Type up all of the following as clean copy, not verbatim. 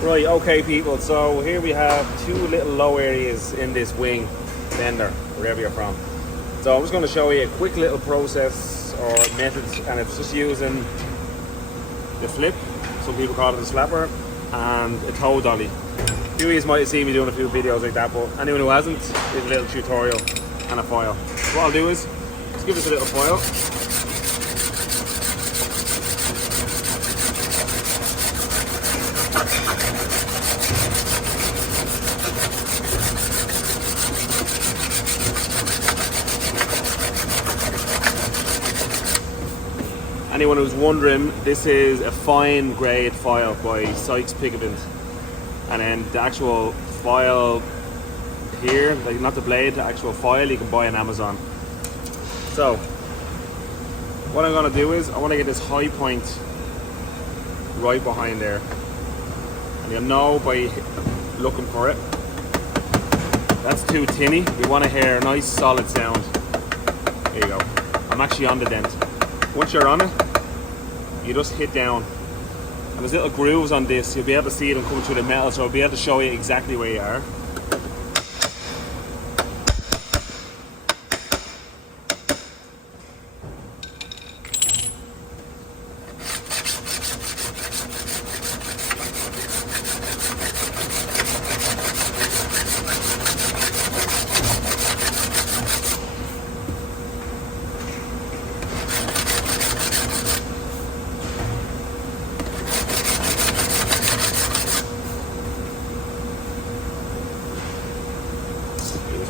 Right, okay people, so here we have two little low areas in this wing fender, wherever you're from. So I'm just going to show you a quick little process or method, and it's just using the flip, some people call it a slapper, and a toe dolly. A few of you might have seen me doing a few videos like that, but anyone who hasn't, is a little tutorial and a foil. What I'll do is, just give this a little foil. Anyone who's wondering, this is a fine grade foil by Sykes Pigabent, and then the actual foil here, like not the blade, the actual foil you can buy on Amazon. So what I'm going to do is I want to get this high point right behind there, and you'll know by looking for it. That's too tinny. We want to hear a nice solid sound. There you go. I'm actually on the dent. Once you're on it, you just hit down, and there's little grooves on this. You'll be able to see them coming through the metal, so I'll be able to show you exactly where you are.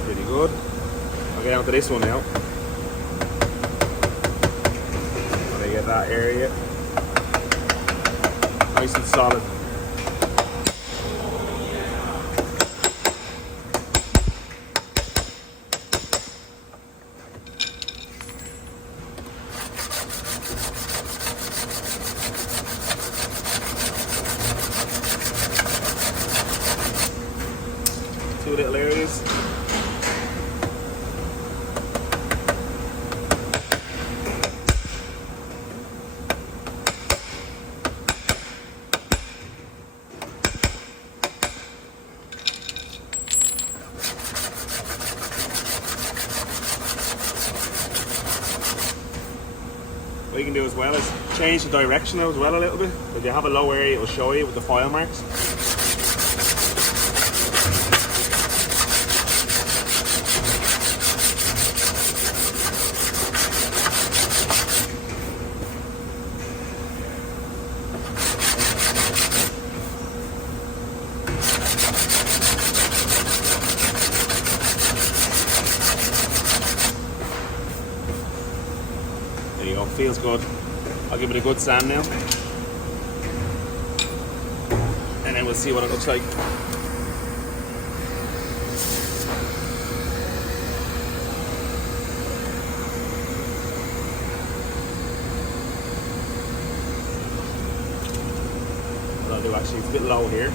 Pretty good. I'll get down to this one now. I'm gonna get that area nice and solid. Two little areas. What you can do as well is change the direction as well a little bit. If you have a low area, it will show you with the foil marks. There you go, feels good. I'll give it a good sand now, and then we'll see what it looks like. What I'll do actually, it's a bit low here.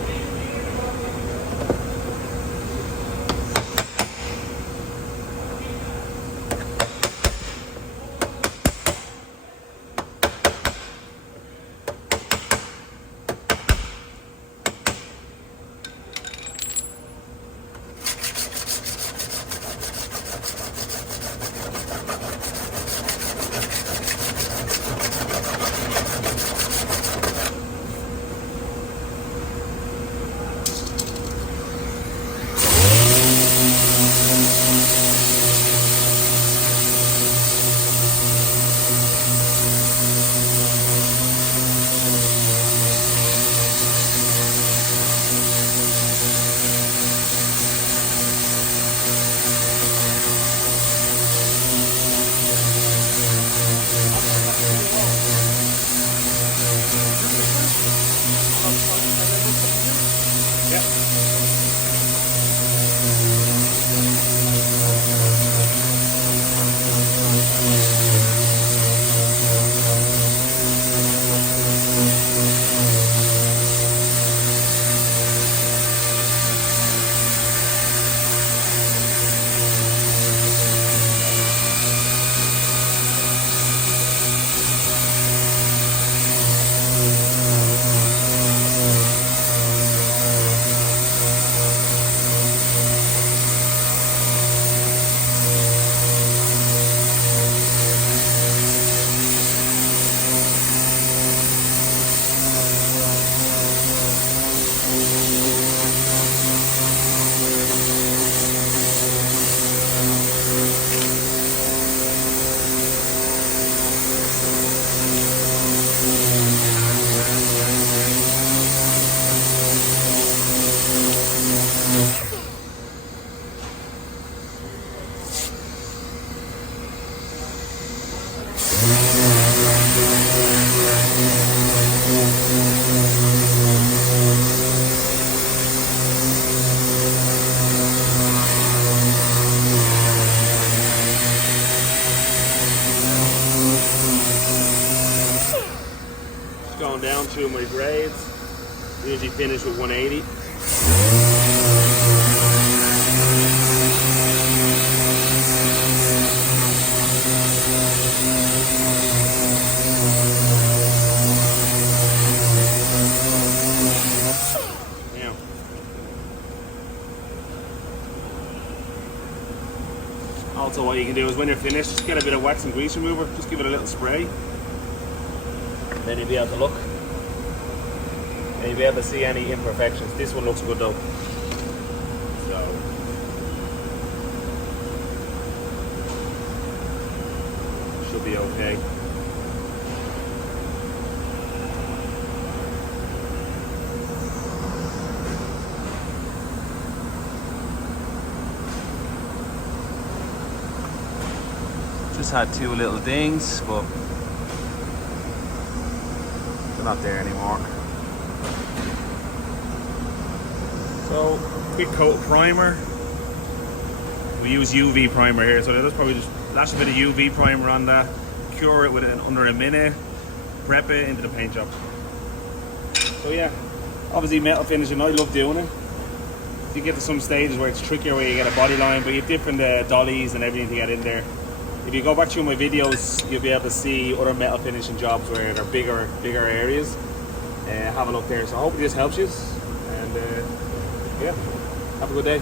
through my grades. Usually finish with 180. Yeah. Also, what you can do is when you're finished, just get a bit of wax and grease remover, just give it a little spray. Then you'll be able to look. And you'll be able to see any imperfections. This one looks good though. So should be okay. Just had two little dings, but they're not there anymore. So, quick coat of primer. We use UV primer here, so let's probably just lash a bit of UV primer on that, cure it with it under a minute, prep it into the paint job. So yeah, obviously metal finishing, I love doing it. You get to some stages where it's trickier, where you get a body line, but you have different dollies and everything to get in there. If you go back through my videos, you'll be able to see other metal finishing jobs where they're bigger areas. Have a look there. So hopefully this helps you, and yeah, have a good day.